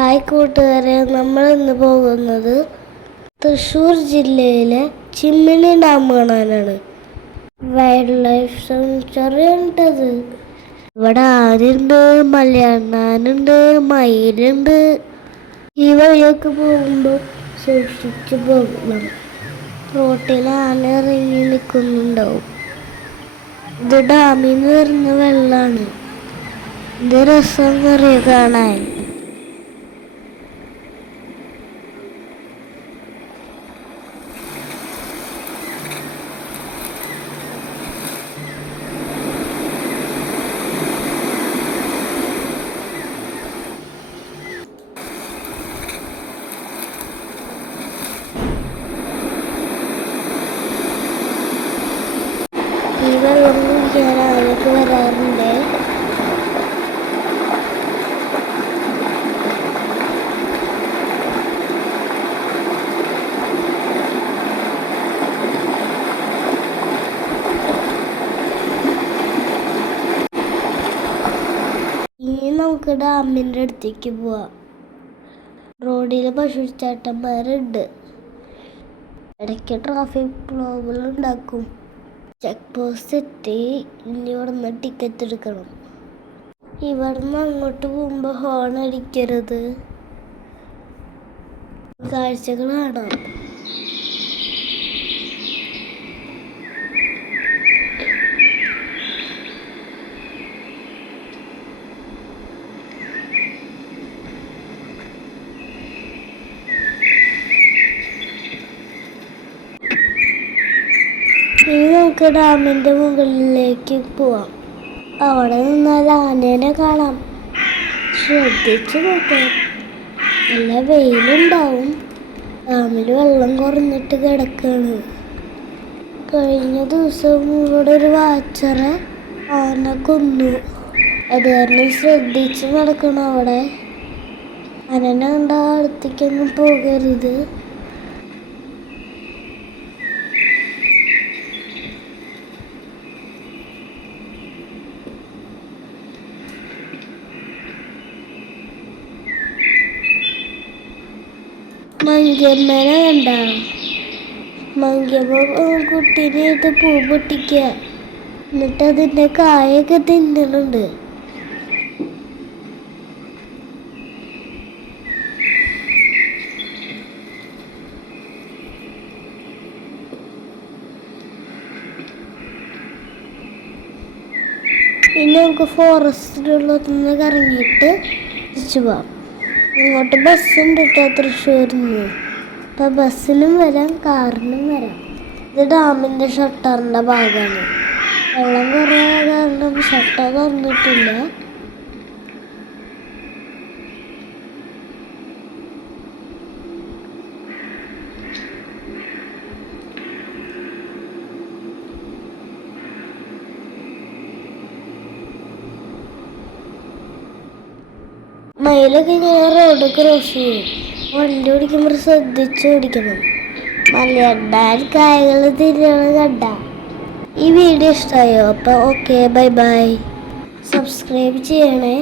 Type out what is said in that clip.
Hi കൂട്ടുകാരെ, നമ്മൾ ഇന്ന് പോകുന്നത് തൃശ്ശൂർ ജില്ലയിലെ ചിമ്മിനി ഡാം കാണാനാണ്. വൈൽഡ് ലൈഫ് സാങ്ച്വറി ഉണ്ടത്. ഇവിടെ ആനയുണ്ട്, മലയണ്ണാനുണ്ട്, മയിലുണ്ട്. ഈ വഴിയൊക്കെ പോകുമ്പോൾ സൂക്ഷിച്ചു പോകണം. റോട്ടിൽ ആന ഇറങ്ങി നിൽക്കുന്നുണ്ടാവും. ഇത് ഡാമിൽ നിന്ന് വരുന്ന വെള്ളമാണ്. ഇത് രസം നിറയെ കാണാൻ. ഈ വെള്ളം കുടിക്കാൻ ആരൊക്കെ വരാറുണ്ട്. ഇനി നമുക്ക് ഡാമിൻ്റെ അടുത്തേക്ക് പോവാം. റോഡിൽ പശുചേട്ടന്മാരുണ്ട്. ഇടയ്ക്ക് ട്രാഫിക് പ്രോബ്ലം ഉണ്ടാക്കും. ചെക്ക് പോസ്റ്റ് എത്തി. ഇനി ഇവിടുന്ന് ടിക്കറ്റ് എടുക്കണം. ഇവിടുന്ന് അങ്ങോട്ട് പോകുമ്പോൾ ഹോൺ അടിക്കരുത്. കാഴ്ചകൾ കാണാം. ഇനി നമുക്ക് ഡാമിൻ്റെ മുകളിലേക്ക് പോവാം. അവിടെ നിന്നാൽ ആനേനെ കാണാം. ശ്രദ്ധിച്ചു നോക്കാം. നല്ല വെയിലുണ്ടാവും. ഡാമിൽ വെള്ളം കുറഞ്ഞിട്ട് കിടക്കാണ്. കഴിഞ്ഞ ദിവസം ഇവിടെ ഒരു വാച്ചറെ ആന കൊന്നു. അത് കാരണം ശ്രദ്ധിച്ച് നടക്കണം. അവിടെ ആനനെ കണ്ട അടുത്തേക്കൊന്നും പോകരുത്. മങ്കിയമ്മേനെ കണ്ട. മങ്കിയമ്മ കുട്ടീനെ ഇത് പൂ പൊട്ടിക്കുക. എന്നിട്ട് അതിൻ്റെ കായൊക്കെ തിന്നുന്നുണ്ട്. ഇനി നമുക്ക് ഫോറസ്റ്റിലുള്ളതൊന്ന് കറങ്ങിയിട്ട് തിരിച്ചു പോവാം. ഇങ്ങോട്ട് ബസ്സുണ്ട് കേട്ടോ തൃശ്ശൂരിൽ നിന്ന്. അപ്പം ബസ്സിലും വരാം, കാറിനും വരാം. ഇത് ഡാമിൻ്റെ ഷട്ടറിൻ്റെ ഭാഗമാണ്. വെള്ളം കുറേ കാരണം ഷട്ടർ തുറന്നിട്ടില്ല. മയിലൊക്കെ ഇങ്ങനെ റോഡ് ക്രോസ് ചെയ്യും. വണ്ടി ഓടിക്കുമ്പോൾ ശ്രദ്ധിച്ച് ഓടിക്കണം. മലയണ്ണാൻ കായകൾ തിരിയണം കണ്ട. ഈ വീഡിയോ ഇഷ്ടമായോ? അപ്പോൾ ഓക്കെ, ബൈ ബൈ. സബ്സ്ക്രൈബ് ചെയ്യണേ.